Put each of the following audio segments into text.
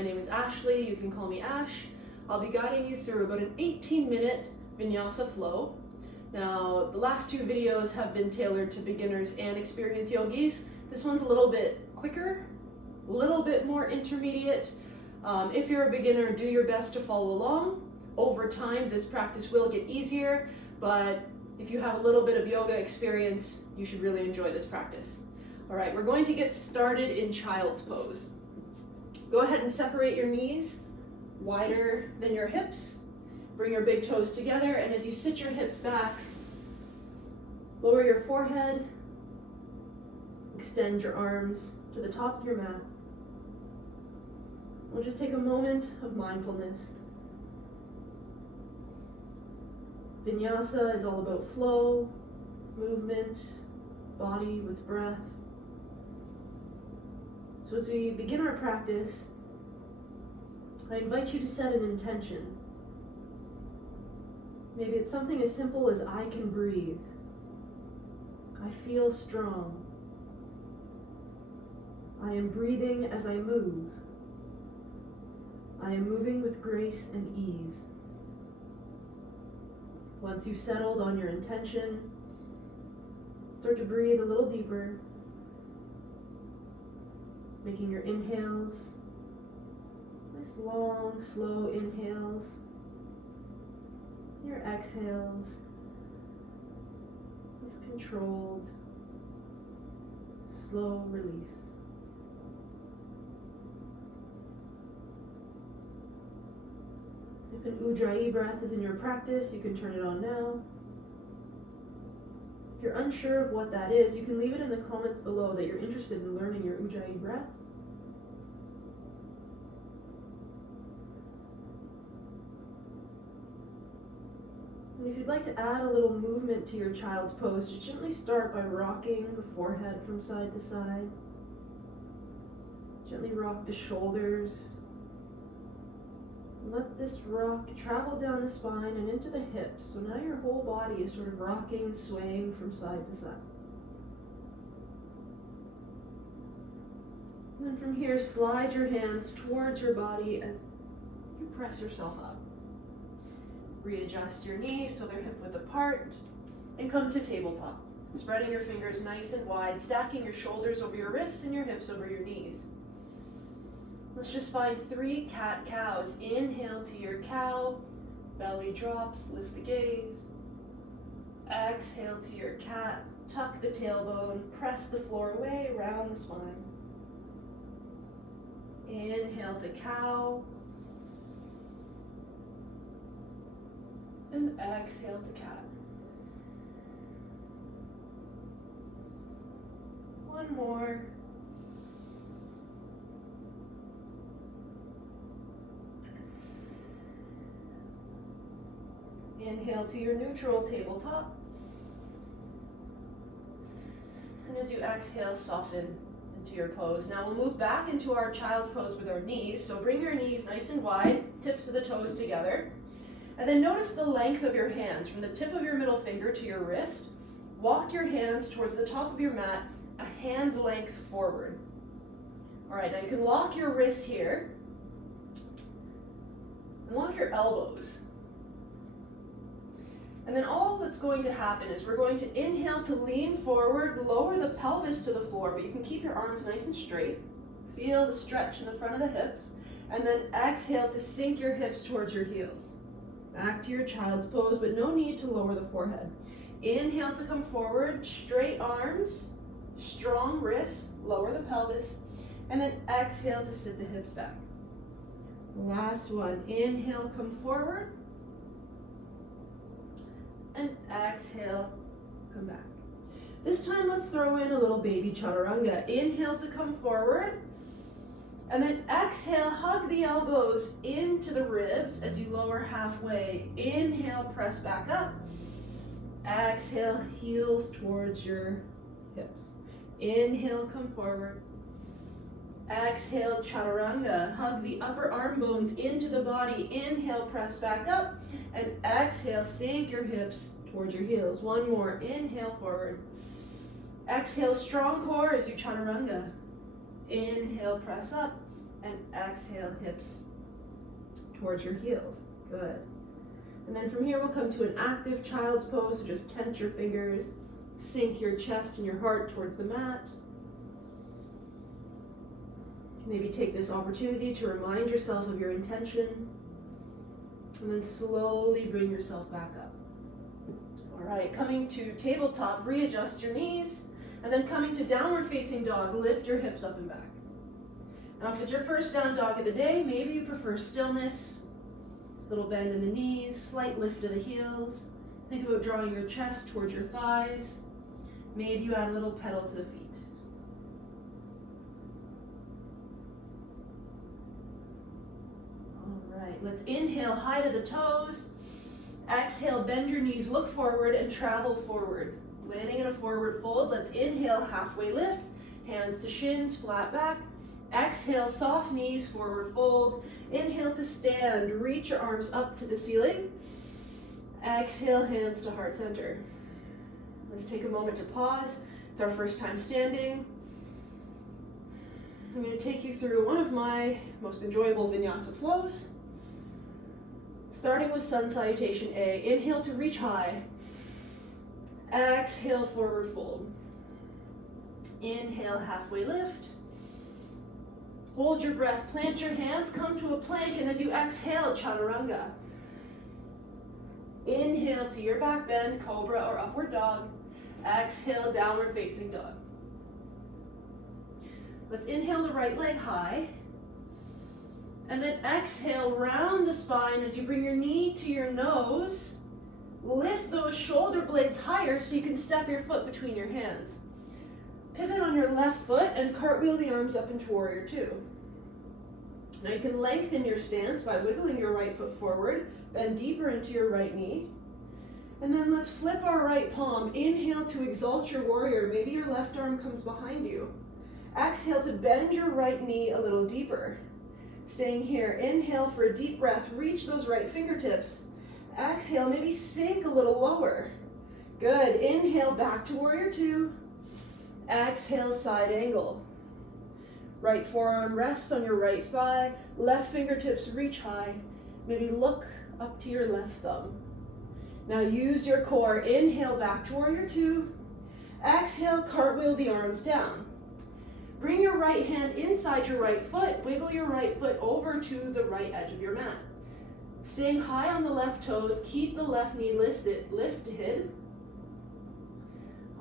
My name is Ashley, you can call me Ash. I'll be guiding you through about an 18-minute Vinyasa Flow. Now, the last two videos have been tailored to beginners and experienced yogis. This one's a little bit quicker, a little bit more intermediate. If you're a beginner, do your best to follow along. Over time, this practice will get easier, but if you have a little bit of yoga experience, you should really enjoy this practice. All right, we're going to get started in child's pose. Go ahead and separate your knees wider than your hips. Bring your big toes together, and as you sit your hips back, lower your forehead, extend your arms to the top of your mat. We'll just take a moment of mindfulness. Vinyasa is all about flow, movement, body with breath. So as we begin our practice, I invite you to set an intention. Maybe it's something as simple as I can breathe. I feel strong. I am breathing as I move. I am moving with grace and ease. Once you've settled on your intention, start to breathe a little deeper, making your inhales nice, long, slow inhales, your exhales nice, controlled, slow release. If an ujjayi breath is in your practice, you can turn it on now. If you're unsure of what that is, you can leave it in the comments below that you're interested in learning your ujjayi breath. And if you'd like to add a little movement to your child's pose, just gently start by rocking the forehead from side to side. Gently rock the shoulders. Let this rock travel down the spine and into the hips. So now your whole body is sort of rocking, swaying from side to side. And then from here, slide your hands towards your body as you press yourself up. Readjust your knees so they're hip width apart and come to tabletop. Spreading your fingers nice and wide, stacking your shoulders over your wrists and your hips over your knees. Let's just find 3 cat-cows. Inhale to your cow, belly drops, lift the gaze. Exhale to your cat, tuck the tailbone, press the floor away, round the spine. Inhale to cow, and exhale to cat. One more. Inhale to your neutral tabletop. And as you exhale, soften into your pose. Now we'll move back into our child's pose with our knees. So bring your knees nice and wide, tips of the toes together. And then notice the length of your hands from the tip of your middle finger to your wrist. Walk your hands towards the top of your mat, a hand length forward. All right, now you can lock your wrists here and lock your elbows. And then all that's going to happen is we're going to inhale to lean forward, lower the pelvis to the floor, but you can keep your arms nice and straight. Feel the stretch in the front of the hips. And then exhale to sink your hips towards your heels. Back to your child's pose, but no need to lower the forehead. Inhale to come forward, straight arms, strong wrists, lower the pelvis, and then exhale to sit the hips back. Last one, inhale, come forward, and exhale, come back. This time let's throw in a little baby chaturanga. Inhale to come forward, and then exhale, hug the elbows into the ribs as you lower halfway. Inhale, press back up. Exhale, heels towards your hips. Inhale, come forward. Exhale, chaturanga. Hug the upper arm bones into the body. Inhale, press back up. And exhale, sink your hips towards your heels. One more. Inhale, forward. Exhale, strong core as you chaturanga. Inhale, press up. and exhale, hips towards your heels. Good. And then from here, we'll come to an active child's pose. So just tense your fingers, sink your chest and your heart towards the mat. Maybe take this opportunity to remind yourself of your intention, and then slowly bring yourself back up. All right, coming to tabletop, readjust your knees, and then coming to downward facing dog, lift your hips up and back. Now if it's your first down dog of the day, maybe you prefer stillness, little bend in the knees, slight lift of the heels. Think about drawing your chest towards your thighs. Maybe you add a little pedal to the feet. All right, let's inhale, high to the toes. Exhale, bend your knees, look forward and travel forward. Landing in a forward fold. Let's inhale, halfway lift, hands to shins, flat back. Exhale, soft knees, forward fold. Inhale to stand, reach your arms up to the ceiling. Exhale, hands to heart center. Let's take a moment to pause. It's our first time standing. I'm going to take you through one of my most enjoyable Vinyasa flows. Starting with sun salutation A. Inhale to reach high. Exhale, forward fold. Inhale, halfway lift. Hold your breath, plant your hands, come to a plank, and as you exhale, chaturanga. Inhale to your back bend, cobra or upward dog. Exhale, downward facing dog. Let's inhale the right leg high. And then exhale, round the spine as you bring your knee to your nose. Lift those shoulder blades higher so you can step your foot between your hands. Pivot on your left foot and cartwheel the arms up into warrior two. Now you can lengthen your stance by wiggling your right foot forward, bend deeper into your right knee. And then let's flip our right palm. Inhale to exalt your warrior. Maybe your left arm comes behind you. Exhale to bend your right knee a little deeper. Staying here, inhale for a deep breath, reach those right fingertips. Exhale, maybe sink a little lower. Good, inhale back to warrior two. Exhale, side angle. Right forearm rests on your right thigh, left fingertips reach high. Maybe look up to your left thumb. Now use your core, inhale back to warrior two. Exhale, cartwheel the arms down. Bring your right hand inside your right foot, wiggle your right foot over to the right edge of your mat. Staying high on the left toes, keep the left knee lifted.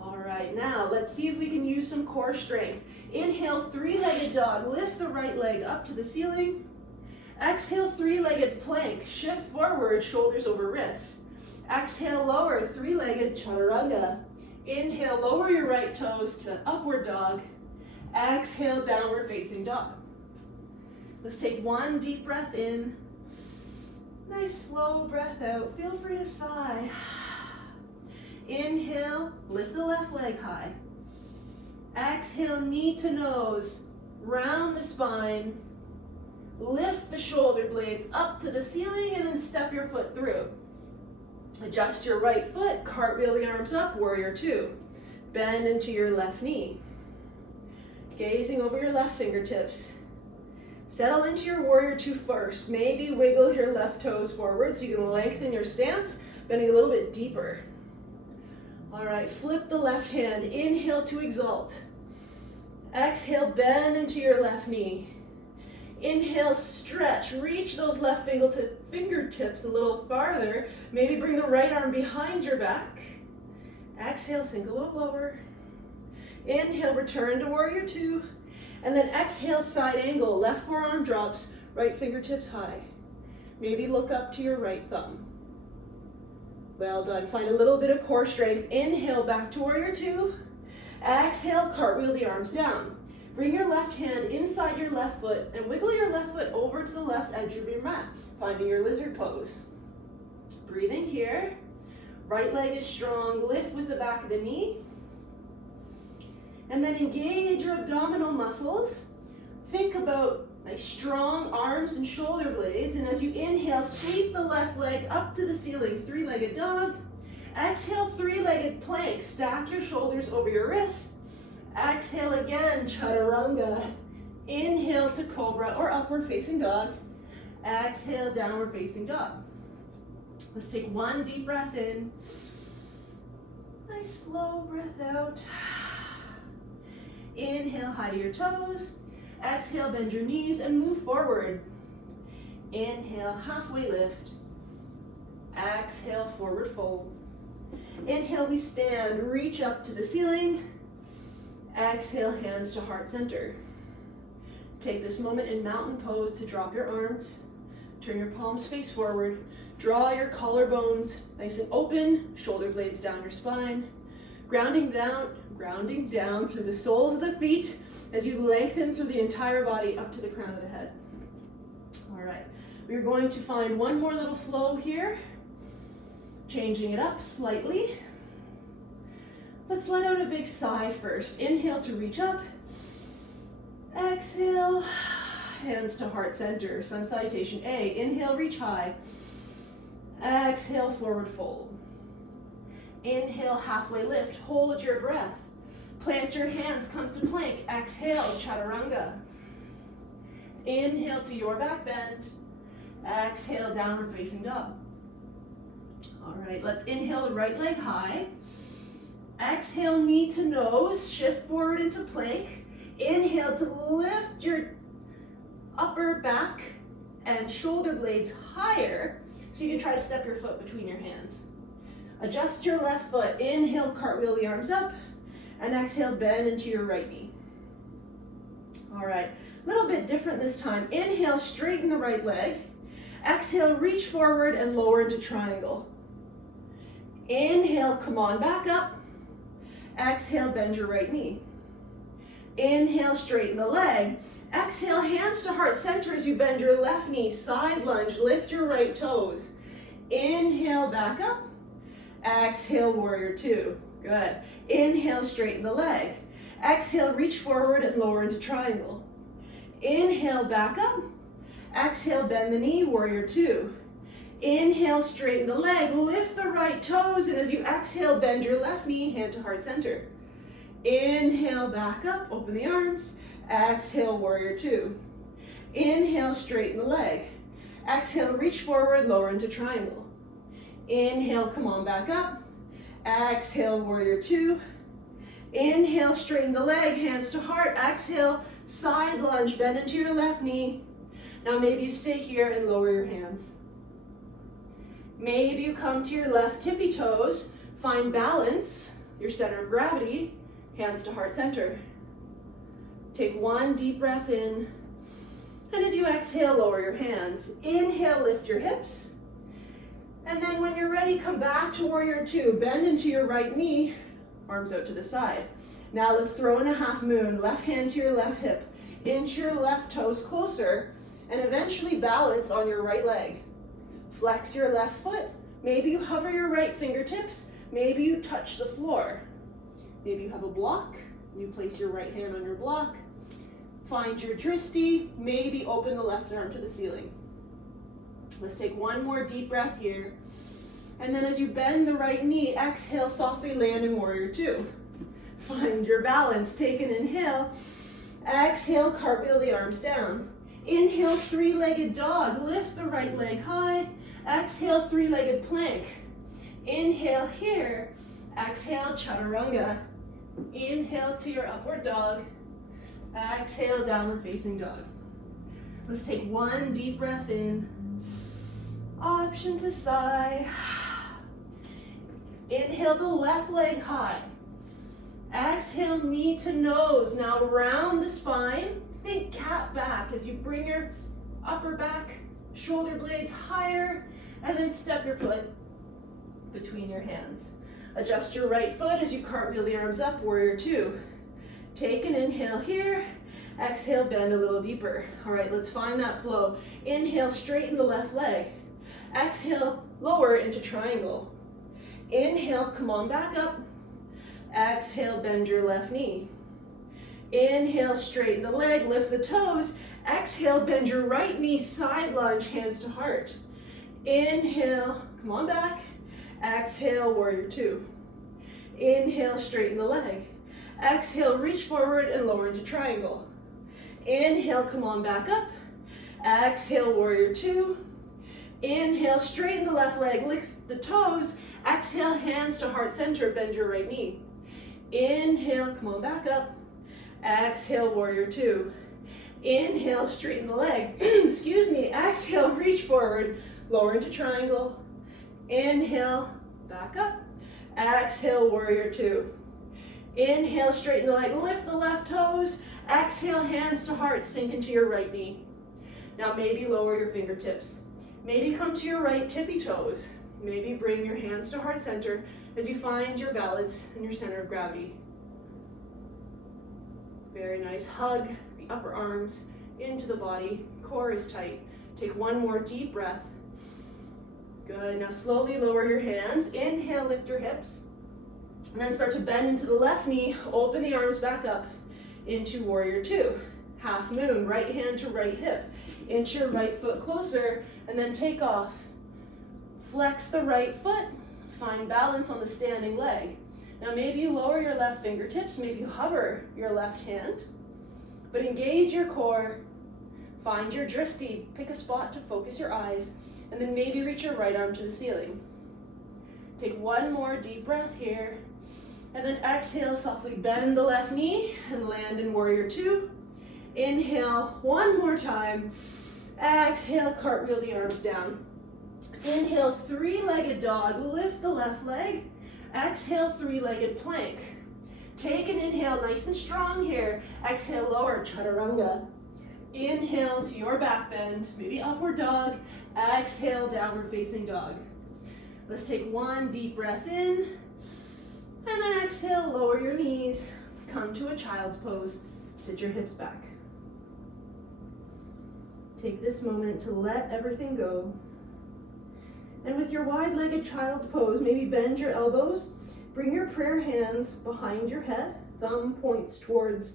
All right, now let's see if we can use some core strength. Inhale, three-legged dog, lift the right leg up to the ceiling. Exhale, three-legged plank, shift forward, shoulders over wrists. Exhale, lower, three-legged chaturanga. Inhale, lower your right toes to upward dog. Exhale, downward facing dog. Let's take one deep breath in. Nice slow breath out. Feel free to sigh. Inhale, lift the left leg high. Exhale, knee to nose, round the spine. Lift the shoulder blades up to the ceiling and then step your foot through. Adjust your right foot, cartwheel the arms up, warrior two. Bend into your left knee. Gazing over your left fingertips. Settle into your warrior two first. Maybe wiggle your left toes forward so you can lengthen your stance, bending a little bit deeper. All right, flip the left hand. Inhale to exalt. Exhale, bend into your left knee. Inhale, stretch. Reach those left fingertips a little farther. Maybe bring the right arm behind your back. Exhale, sink a little lower. Inhale, return to warrior two. And then exhale, side angle. Left forearm drops, right fingertips high. Maybe look up to your right thumb. Well done. Find a little bit of core strength. Inhale, back to warrior two. Exhale, cartwheel the arms down. Bring your left hand inside your left foot and wiggle your left foot over to the left edge of your mat, finding your lizard pose. Breathing here. Right leg is strong. Lift with the back of the knee. And then engage your abdominal muscles. Think about nice strong arms and shoulder blades. And as you inhale, sweep the left leg up to the ceiling, three-legged dog. Exhale, three-legged plank. Stack your shoulders over your wrists. Exhale again, chaturanga. Inhale to cobra or upward facing dog. Exhale, downward facing dog. Let's take one deep breath in. Nice slow breath out. Inhale, high to your toes. Exhale, bend your knees and move forward. Inhale, halfway lift. Exhale, forward fold. Inhale, we stand, reach up to the ceiling. Exhale, hands to heart center. Take this moment in mountain pose to drop your arms. Turn your palms face forward. Draw your collarbones nice and open, shoulder blades down your spine. Grounding down through the soles of the feet as you lengthen through the entire body up to the crown of the head. All right, we're going to find one more little flow here. Changing it up slightly. Let's let out a big sigh first. Inhale to reach up. Exhale, hands to heart center, sun salutation A. Inhale, reach high. Exhale, forward fold. Inhale, halfway lift, hold your breath. Plant your hands, come to plank. Exhale, chaturanga. Inhale to your back bend. Exhale, downward facing dog. All right, let's inhale the right leg high. Exhale, knee to nose, shift forward into plank. Inhale to lift your upper back and shoulder blades higher so you can try to step your foot between your hands. Adjust your left foot. Inhale, cartwheel the arms up, and exhale, bend into your right knee. All right, a little bit different this time. Inhale, straighten the right leg. Exhale, reach forward and lower into triangle. Inhale, come on back up. Exhale, bend your right knee. Inhale, straighten the leg. Exhale, hands to heart center as you bend your left knee. Side lunge, lift your right toes. Inhale, back up. Exhale, warrior two. Good. Inhale, straighten the leg. Exhale, reach forward and lower into triangle. Inhale, back up. Exhale, bend the knee, warrior two. Inhale, straighten the leg, lift the right toes, and as you exhale, bend your left knee, hand to heart center. Inhale, back up, open the arms. Exhale, warrior two. Inhale, straighten the leg. Exhale, reach forward, lower into triangle. Inhale, come on back up. Exhale, warrior two. Inhale, straighten the leg, hands to heart. Exhale, side lunge, bend into your left knee. Now maybe you stay here and lower your hands. Maybe you come to your left tippy toes, find balance, your center of gravity, hands to heart center. Take one deep breath in, and as you exhale, lower your hands. Inhale, lift your hips, and then when you're ready, come back to warrior two. Bend into your right knee, arms out to the side. Now let's throw in a half moon, left hand to your left hip, inch your left toes closer, and eventually balance on your right leg. Flex your left foot. Maybe you hover your right fingertips. Maybe you touch the floor. Maybe you have a block. You place your right hand on your block. Find your dristi. Maybe open the left arm to the ceiling. Let's take one more deep breath here. And then as you bend the right knee, exhale, softly land in warrior two. Find your balance. Take an inhale. Exhale, cartwheel the arms down. Inhale, three-legged dog. Lift the right leg high. Exhale, three-legged plank. Inhale here. Exhale, chaturanga. Inhale to your upward dog. Exhale, downward facing dog. Let's take one deep breath in. Option to sigh. Inhale the left leg high. Exhale, knee to nose. Now round the spine. Think cat back as you bring your upper back, shoulder blades higher, and then step your foot between your hands. Adjust your right foot as you cartwheel the arms up, warrior two. Take an inhale here. Exhale, bend a little deeper. All right, let's find that flow. Inhale, straighten the left leg. Exhale, lower into triangle. Inhale, come on back up. Exhale, bend your left knee. Inhale, straighten the leg, lift the toes. Exhale, bend your right knee, side lunge, hands to heart. Inhale, come on back. Exhale, warrior two. Inhale, straighten the leg. Exhale, reach forward and lower into triangle. Inhale, come on back up. Exhale, warrior two. Inhale, straighten the left leg, lift the toes. Exhale, hands to heart center, bend your right knee. Inhale, come on back up. Exhale, warrior two. Inhale, straighten the leg. Excuse me. Exhale, reach forward, lower into triangle. Inhale, back up. Exhale, warrior two. Inhale, straighten the leg, lift the left toes. Exhale, hands to heart, sink into your right knee. Now maybe lower your fingertips. Maybe come to your right tippy toes. Maybe bring your hands to heart center as you find your balance and your center of gravity. Very nice. Hug the upper arms into the body. Core is tight. Take one more deep breath. Good. Now slowly lower your hands. Inhale, lift your hips. And then start to bend into the left knee. Open the arms back up into warrior two. Half moon, right hand to right hip. Inch your right foot closer and then take off. Flex the right foot. Find balance on the standing leg. Now maybe you lower your left fingertips, maybe you hover your left hand, but engage your core. Find your drishti. Pick a spot to focus your eyes, and then maybe reach your right arm to the ceiling. Take one more deep breath here, and then exhale, softly bend the left knee and land in warrior two. Inhale, one more time. Exhale, cartwheel the arms down. Inhale, three-legged dog, lift the left leg. Exhale, three-legged plank. Take an inhale, nice and strong here. Exhale, lower, chaturanga. Inhale to your back bend, maybe upward dog. Exhale, downward facing dog. Let's take one deep breath in. And then exhale, lower your knees. Come to a child's pose. Sit your hips back. Take this moment to let everything go. And with your wide-legged child's pose, maybe bend your elbows. Bring your prayer hands behind your head. Thumb points towards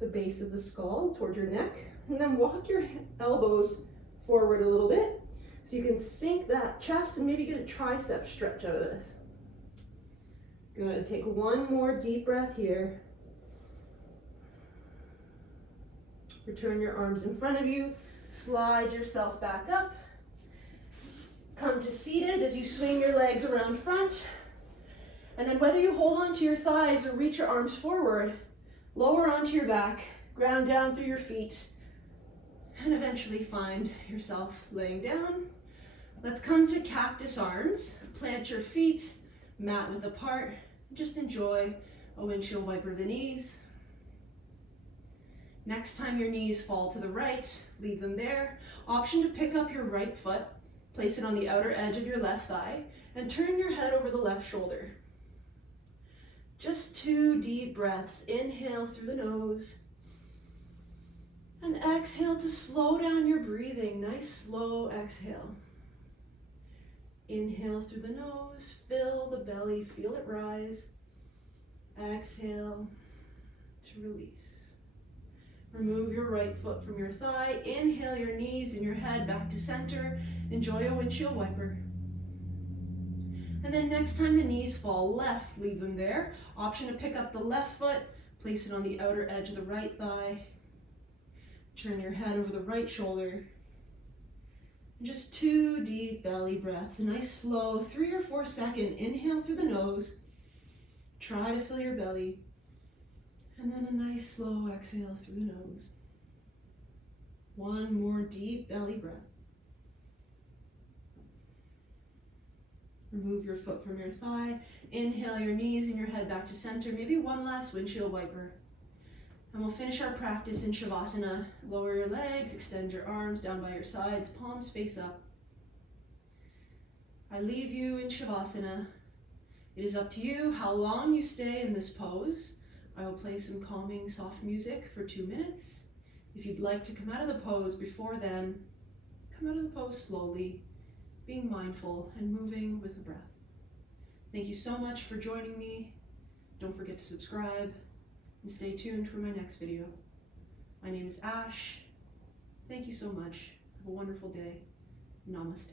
the base of the skull, towards your neck. And then walk your elbows forward a little bit so you can sink that chest and maybe get a tricep stretch out of this. Good. Take one more deep breath here. Return your arms in front of you. Slide yourself back up. Come to seated as you swing your legs around front. And then whether you hold onto your thighs or reach your arms forward, lower onto your back, ground down through your feet, and eventually find yourself laying down. Let's come to cactus arms. Plant your feet, mat width apart. Just enjoy a windshield wiper the knees. Next time your knees fall to the right, leave them there. Option to pick up your right foot, place it on the outer edge of your left thigh, and turn your head over the left shoulder. Just 2 deep breaths. Inhale through the nose. And exhale to slow down your breathing. Nice slow exhale. Inhale through the nose. Fill the belly. Feel it rise. Exhale to release. Remove your right foot from your thigh. Inhale your knees and your head back to center. Enjoy a windshield wiper. And then next time the knees fall left, leave them there. Option to pick up the left foot, place it on the outer edge of the right thigh. Turn your head over the right shoulder. And just 2 deep belly breaths. A nice slow 3 or 4 second inhale through the nose. Try to fill your belly. And then a nice slow exhale through the nose. 1 more deep belly breath. Remove your foot from your thigh. Inhale your knees and your head back to center. Maybe one last windshield wiper. And we'll finish our practice in Shavasana. Lower your legs, extend your arms down by your sides, palms face up. I leave you in Shavasana. It is up to you how long you stay in this pose. I will play some calming, soft music for 2 minutes. If you'd like to come out of the pose before then, come out of the pose slowly, being mindful and moving with the breath. Thank you so much for joining me. Don't forget to subscribe and stay tuned for my next video. My name is Ash. Thank you so much. Have a wonderful day. Namaste.